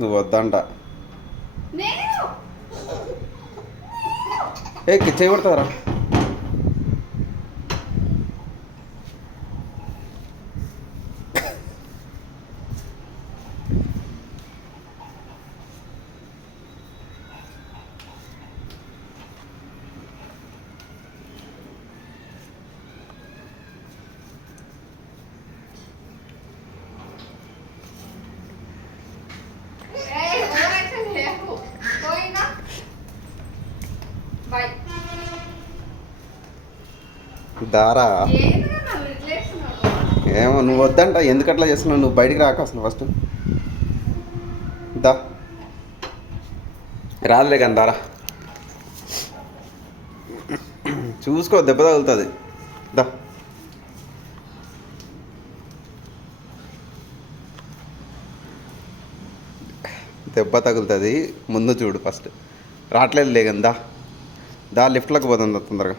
నువ్వు వద్దంట. ఏ చేయబడతారా? దారా ఏమో నువ్వు వద్దంట. ఎందుకు అట్లా చేస్తున్నావు? నువ్వు బయటికి రాక అసలు ఫస్ట్ దా. రాదులే కానీ దారా, చూసుకో దెబ్బ తగులుతుంది. దా దెబ్బ తగులుతుంది. ముందు చూడు ఫస్ట్. రావట్లేదు లేకందా. దా లిఫ్ట్లోకి పోతుంది తొందరగా.